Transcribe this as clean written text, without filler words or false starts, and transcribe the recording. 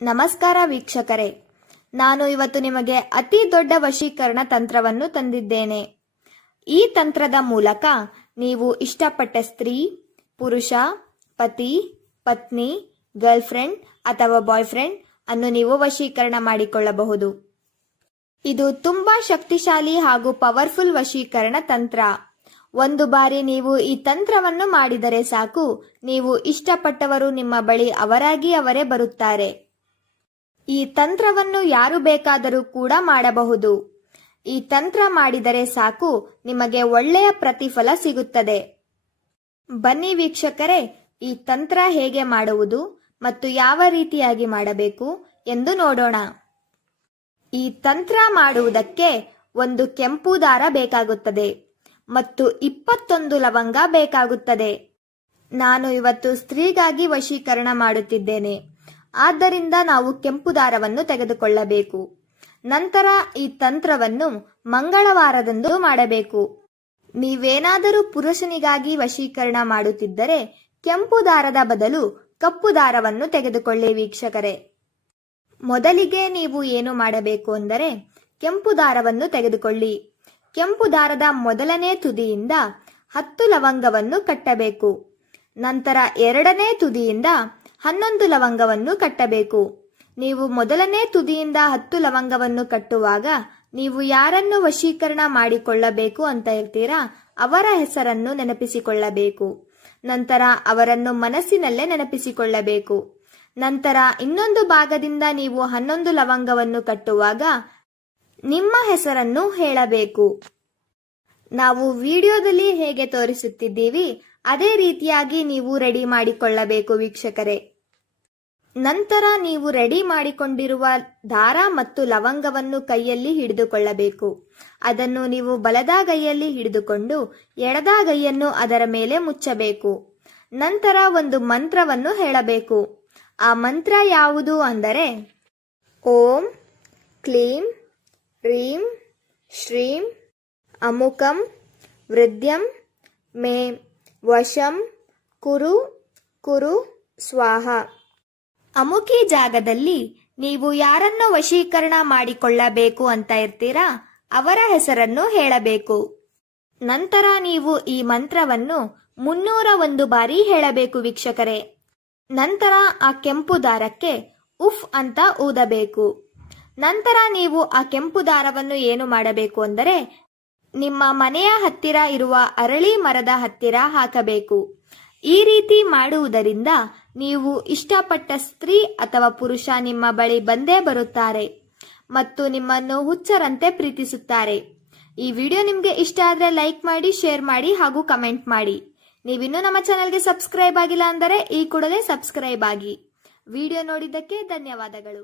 ನಮಸ್ಕಾರ ವೀಕ್ಷಕರೇ, ನಾನು ಇವತ್ತು ನಿಮಗೆ ಅತಿ ದೊಡ್ಡ ವಶೀಕರಣ ತಂತ್ರವನ್ನು ತಂದಿದ್ದೇನೆ. ಈ ತಂತ್ರದ ಮೂಲಕ ನೀವು ಇಷ್ಟಪಟ್ಟ ಸ್ತ್ರೀ, ಪುರುಷ, ಪತಿ, ಪತ್ನಿ, ಗರ್ಲ್ಫ್ರೆಂಡ್ ಅಥವಾ ಬಾಯ್ಫ್ರೆಂಡ್ ಅನ್ನು ನೀವು ವಶೀಕರಣ ಮಾಡಿಕೊಳ್ಳಬಹುದು. ಇದು ತುಂಬಾ ಶಕ್ತಿಶಾಲಿ ಹಾಗೂ ಪವರ್ಫುಲ್ ವಶೀಕರಣ ತಂತ್ರ. ಒಂದು ಬಾರಿ ನೀವು ಈ ತಂತ್ರವನ್ನು ಮಾಡಿದರೆ ಸಾಕು, ನೀವು ಇಷ್ಟಪಟ್ಟವರು ನಿಮ್ಮ ಬಳಿ ಅವರೇ ಬರುತ್ತಾರೆ. ಈ ತಂತ್ರವನ್ನು ಯಾರು ಬೇಕಾದರೂ ಕೂಡ ಮಾಡಬಹುದು. ಈ ತಂತ್ರ ಮಾಡಿದರೆ ಸಾಕು, ನಿಮಗೆ ಒಳ್ಳೆಯ ಪ್ರತಿಫಲ ಸಿಗುತ್ತದೆ. ಬನ್ನಿ ವೀಕ್ಷಕರೇ, ಈ ತಂತ್ರ ಹೇಗೆ ಮಾಡುವುದು ಮತ್ತು ಯಾವ ರೀತಿಯಾಗಿ ಮಾಡಬೇಕು ಎಂದು ನೋಡೋಣ. ಈ ತಂತ್ರ ಮಾಡುವುದಕ್ಕೆ ಒಂದು ಕೆಂಪು ದಾರ ಬೇಕಾಗುತ್ತದೆ ಮತ್ತು 21 ಲವಂಗ ಬೇಕಾಗುತ್ತದೆ. ನಾನು ಇವತ್ತು ಸ್ತ್ರೀಗಾಗಿ ವಶೀಕರಣ ಮಾಡುತ್ತಿದ್ದೇನೆ, ಆದ್ದರಿಂದ ನಾವು ಕೆಂಪು ದಾರವನ್ನು ತೆಗೆದುಕೊಳ್ಳಬೇಕು. ನಂತರ ಈ ತಂತ್ರವನ್ನು ಮಂಗಳವಾರದಂದು ಮಾಡಬೇಕು. ನೀವೇನಾದರೂ ಪುರುಷನಿಗಾಗಿ ವಶೀಕರಣ ಮಾಡುತ್ತಿದ್ದರೆ ಕೆಂಪು ದಾರದ ಬದಲು ಕಪ್ಪು ದಾರವನ್ನು ತೆಗೆದುಕೊಳ್ಳಿ ವೀಕ್ಷಕರೇ. ಮೊದಲಿಗೆ ನೀವು ಏನು ಮಾಡಬೇಕು ಅಂದರೆ, ಕೆಂಪು ದಾರವನ್ನು ತೆಗೆದುಕೊಳ್ಳಿ. ಕೆಂಪು ದಾರದ ಮೊದಲನೇ ತುದಿಯಿಂದ 10 ಲವಂಗವನ್ನು ಕಟ್ಟಬೇಕು. ನಂತರ ಎರಡನೇ ತುದಿಯಿಂದ 11 ಲವಂಗವನ್ನು ಕಟ್ಟಬೇಕು. ನೀವು ಮೊದಲನೇ ತುದಿಯಿಂದ 10 ಲವಂಗವನ್ನು ಕಟ್ಟುವಾಗ ನೀವು ಯಾರನ್ನು ವಶೀಕರಣ ಮಾಡಿಕೊಳ್ಳಬೇಕು ಅಂತ ಇರ್ತೀರಾ ಅವರ ಹೆಸರನ್ನು ನೆನಪಿಸಿಕೊಳ್ಳಬೇಕು. ನಂತರ ಅವರನ್ನು ಮನಸ್ಸಿನಲ್ಲೇ ನೆನಪಿಸಿಕೊಳ್ಳಬೇಕು. ನಂತರ ಇನ್ನೊಂದು ಭಾಗದಿಂದ ನೀವು 11 ಲವಂಗವನ್ನು ಕಟ್ಟುವಾಗ ನಿಮ್ಮ ಹೆಸರನ್ನು ಹೇಳಬೇಕು. ನಾವು ವಿಡಿಯೋದಲ್ಲಿ ಹೇಗೆ ತೋರಿಸುತ್ತಿದ್ದೀವಿ ಅದೇ ರೀತಿಯಾಗಿ ನೀವು ರೆಡಿ ಮಾಡಿಕೊಳ್ಳಬೇಕು ವೀಕ್ಷಕರೇ. ನಂತರ ನೀವು ರೆಡಿ ಮಾಡಿಕೊಂಡಿರುವ ದಾರ ಮತ್ತು ಲವಂಗವನ್ನು ಕೈಯಲ್ಲಿ ಹಿಡಿದುಕೊಳ್ಳಬೇಕು. ಅದನ್ನು ನೀವು ಬಲದಗೈಯಲ್ಲಿ ಹಿಡಿದುಕೊಂಡು ಎಡದಗೈಯನ್ನು ಅದರ ಮೇಲೆ ಮುಚ್ಚಬೇಕು. ನಂತರ ಒಂದು ಮಂತ್ರವನ್ನು ಹೇಳಬೇಕು. ಆ ಮಂತ್ರ ಯಾವುದು ಅಂದರೆ, ಓಂ ಕ್ಲೀಂ ರೀಂ ಶ್ರೀಂ ಅಮುಕಂ ವೃದ್ಧ್ಯಂ ಮೇ ವಶಂ ಕುರು ಕುರು ಸ್ವಾಹ. ಅಮುಕಿ ಜಾಗದಲ್ಲಿ ನೀವು ಯಾರನ್ನು ವಶೀಕರಣ ಮಾಡಿಕೊಳ್ಳಬೇಕು ಅಂತ ಇರ್ತೀರಾ ಅವರ ಹೆಸರನ್ನು ಹೇಳಬೇಕು. ನಂತರ ನೀವು ಈ ಮಂತ್ರವನ್ನು 301 ಬಾರಿ ಹೇಳಬೇಕು ವೀಕ್ಷಕರೇ. ನಂತರ ಆ ಕೆಂಪು ದಾರಕ್ಕೆ ಉಫ್ ಅಂತ ಊದಬೇಕು. ನಂತರ ನೀವು ಆ ಕೆಂಪು ದಾರವನ್ನು ಏನು ಮಾಡಬೇಕು ಅಂದರೆ, ನಿಮ್ಮ ಮನೆಯ ಹತ್ತಿರ ಇರುವ ಅರಳಿ ಮರದ ಹತ್ತಿರ ಹಾಕಬೇಕು. ಈ ರೀತಿ ಮಾಡುವುದರಿಂದ ನೀವು ಇಷ್ಟಪಟ್ಟ ಸ್ತ್ರೀ ಅಥವಾ ಪುರುಷ ನಿಮ್ಮ ಬಳಿ ಬಂದೇ ಬರುತ್ತಾರೆ ಮತ್ತು ನಿಮ್ಮನ್ನು ಹುಚ್ಚರಂತೆ ಪ್ರೀತಿಸುತ್ತಾರೆ. ಈ ವಿಡಿಯೋ ನಿಮಗೆ ಇಷ್ಟ ಆದರೆ ಲೈಕ್ ಮಾಡಿ, ಶೇರ್ ಮಾಡಿ ಹಾಗೂ ಕಮೆಂಟ್ ಮಾಡಿ. ನೀವಿನ್ನೂ ನಮ್ಮ ಚಾನೆಲ್ಗೆ ಸಬ್ಸ್ಕ್ರೈಬ್ ಆಗಿಲ್ಲ ಅಂದರೆ ಈ ಕೂಡಲೇ ಸಬ್ಸ್ಕ್ರೈಬ್ ಆಗಿ. ವಿಡಿಯೋ ನೋಡಿದ್ದಕ್ಕೆ ಧನ್ಯವಾದಗಳು.